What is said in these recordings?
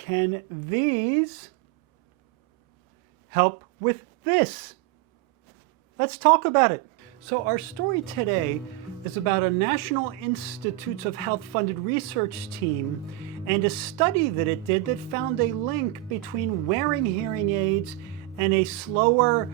can these help with this? Let's talk about it. So our story today is about a National Institutes of Health funded research team and a study that it did that found a link between wearing hearing aids and a slower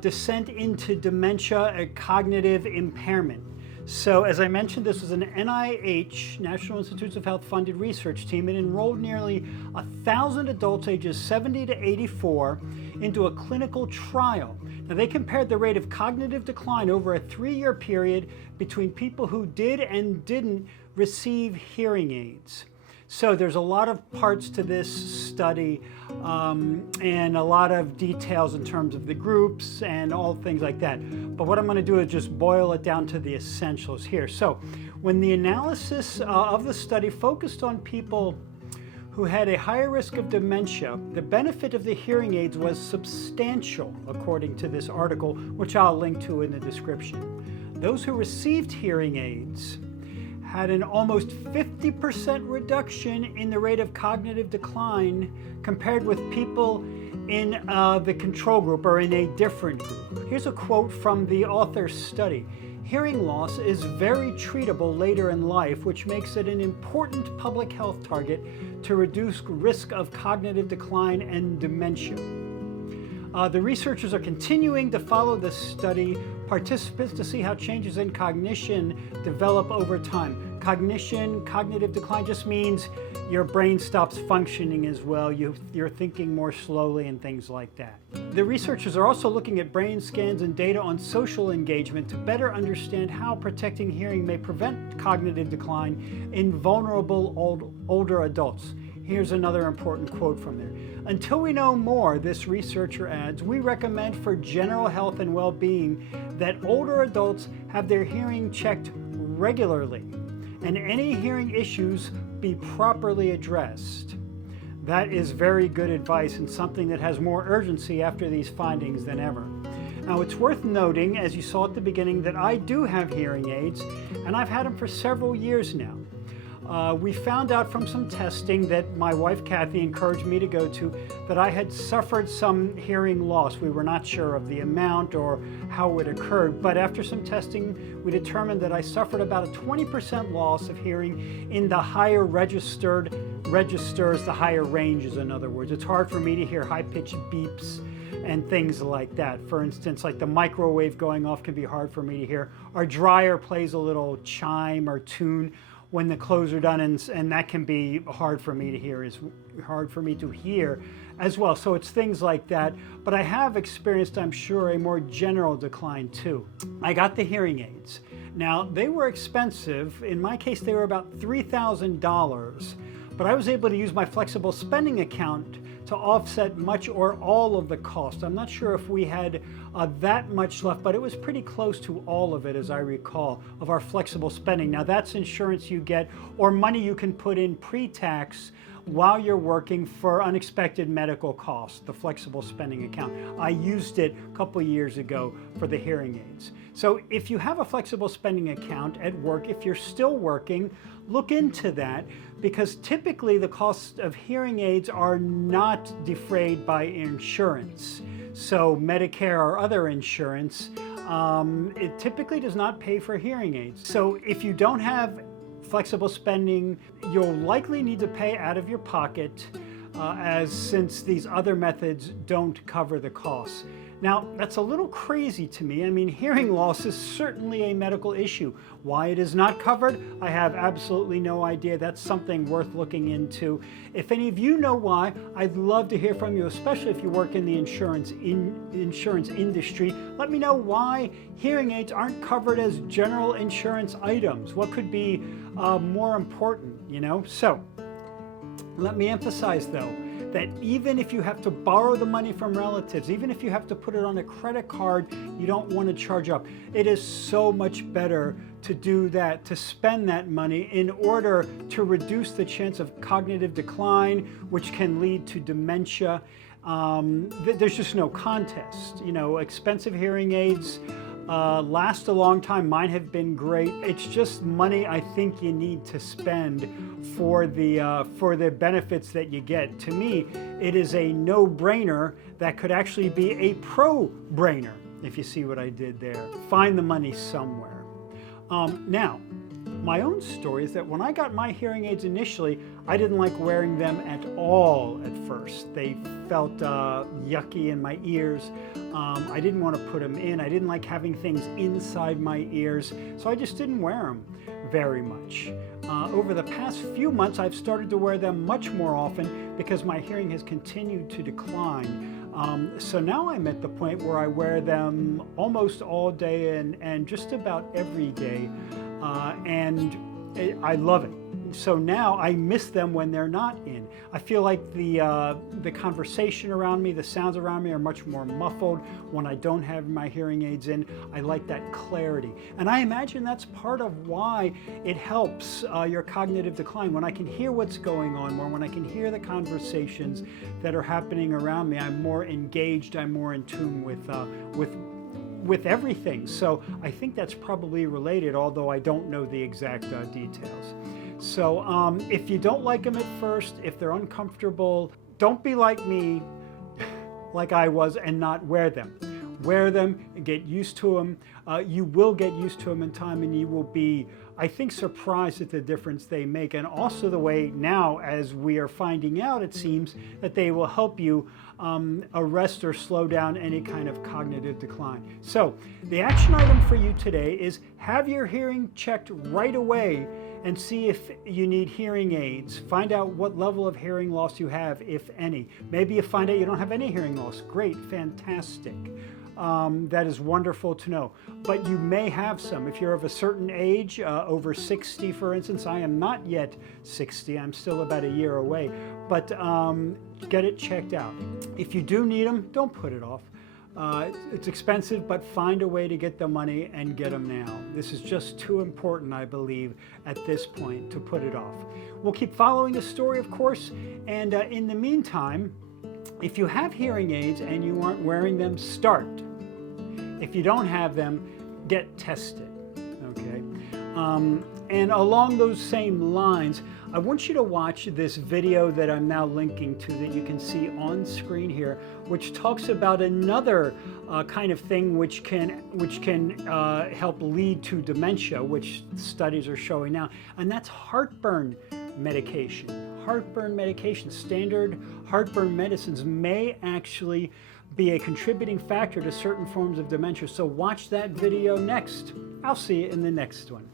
descent into dementia and cognitive impairment. So as I mentioned, this was an NIH, National Institutes of Health funded research team. It enrolled nearly 1,000 adults ages 70 to 84 into a clinical trial. Now they compared the rate of cognitive decline over a 3-year period between people who did and didn't receive hearing aids. So there's a lot of parts to this study and a lot of details in terms of the groups and all things like that. But what I'm going to do is just boil it down to the essentials here. So when the analysis of the study focused on people who had a higher risk of dementia, the benefit of the hearing aids was substantial, according to this article, which I'll link to in the description. Those who received hearing aids had an almost 50% reduction in the rate of cognitive decline compared with people in the control group or in a different group. Here's a quote from the author's study. Hearing loss is very treatable later in life, which makes it an important public health target to reduce risk of cognitive decline and dementia. The researchers are continuing to follow this study participants to see how changes in cognition develop over time. Cognitive decline just means your brain stops functioning as well. You're thinking more slowly and things like that. The researchers are also looking at brain scans and data on social engagement to better understand how protecting hearing may prevent cognitive decline in vulnerable older adults. Here's another important quote from there. Until we know more, this researcher adds, we recommend for general health and well-being that older adults have their hearing checked regularly and any hearing issues be properly addressed. That is very good advice and something that has more urgency after these findings than ever. Now it's worth noting, as you saw at the beginning, that I do have hearing aids and I've had them for several years now. We found out from some testing that my wife Kathy encouraged me to go to that I had suffered some hearing loss. We were not sure of the amount or how it occurred, but after some testing we determined that I suffered about a 20% loss of hearing in the higher registers, the higher ranges in other words. It's hard for me to hear high-pitched beeps and things like that. For instance, like the microwave going off can be hard for me to hear. Our dryer plays a little chime or tune when the clothes are done, and that can be hard for me to hear as well. So it's things like that. But I have experienced, I'm sure, a more general decline too. I got the hearing aids. Now, they were expensive. In my case, they were about $3,000, but I was able to use my flexible spending account to offset much or all of the cost. I'm not sure if we had that much left, but it was pretty close to all of it, as I recall, of our flexible spending. Now that's insurance you get or money you can put in pre-tax while you're working for unexpected medical costs, the flexible spending account. I used it a couple years ago for the hearing aids. So if you have a flexible spending account at work, if you're still working, look into that, because typically the cost of hearing aids are not defrayed by insurance. So Medicare or other insurance, it typically does not pay for hearing aids. So if you don't have flexible spending, you'll likely need to pay out of your pocket, since these other methods don't cover the costs. Now, that's a little crazy to me. I mean, hearing loss is certainly a medical issue. Why it is not covered, I have absolutely no idea. That's something worth looking into. If any of you know why, I'd love to hear from you, especially if you work in the insurance industry. Let me know why hearing aids aren't covered as general insurance items. What could be more important, you know? So, let me emphasize though, that even if you have to borrow the money from relatives, even if you have to put it on a credit card, you don't want to charge up. It is so much better to do that, to spend that money in order to reduce the chance of cognitive decline, which can lead to dementia. There's just no contest. You know, expensive hearing aids last a long time. Mine have been great. It's just money I think you need to spend for the benefits that you get. To me, it is a no-brainer that could actually be a pro-brainer, if you see what I did there. Find the money somewhere. Now, my own story is that when I got my hearing aids initially, I didn't like wearing them at all at first. They felt yucky in my ears. I didn't want to put them in. I didn't like having things inside my ears, so I just didn't wear them very much. Over the past few months, I've started to wear them much more often because my hearing has continued to decline. So now I'm at the point where I wear them almost all day and just about every day. And I love it. So now I miss them when they're not in. I feel like the conversation around me, the sounds around me are much more muffled when I don't have my hearing aids in. I like that clarity. And I imagine that's part of why it helps your cognitive decline. When I can hear what's going on more, when I can hear the conversations that are happening around me, I'm more engaged, I'm more in tune with everything. So I think that's probably related, although I don't know the exact details. So if you don't like them at first, if they're uncomfortable, don't be like me, like I was, and not wear them. Wear them and get used to them. You will get used to them in time, and you will be, I think, surprised at the difference they make. And also the way now, as we are finding out, it seems that they will help you arrest or slow down any kind of cognitive decline. So the action item for you today is have your hearing checked right away and see if you need hearing aids. Find out what level of hearing loss you have, if any. Maybe you find out you don't have any hearing loss. Great, fantastic. That is wonderful to know. But you may have some. If you're of a certain age, over 60 for instance, I am not yet 60, I'm still about a year away, but get it checked out. If you do need them, don't put it off. It's expensive, but find a way to get the money and get them now. This is just too important, I believe, at this point to put it off. We'll keep following the story, of course, and in the meantime, if you have hearing aids and you aren't wearing them, start. If you don't have them, get tested, okay? And along those same lines, I want you to watch this video that I'm now linking to that you can see on screen here, which talks about another kind of thing which can help lead to dementia, which studies are showing now, and that's heartburn medication. Heartburn medication, standard heartburn medicines may actually be a contributing factor to certain forms of dementia. So watch that video next. I'll see you in the next one.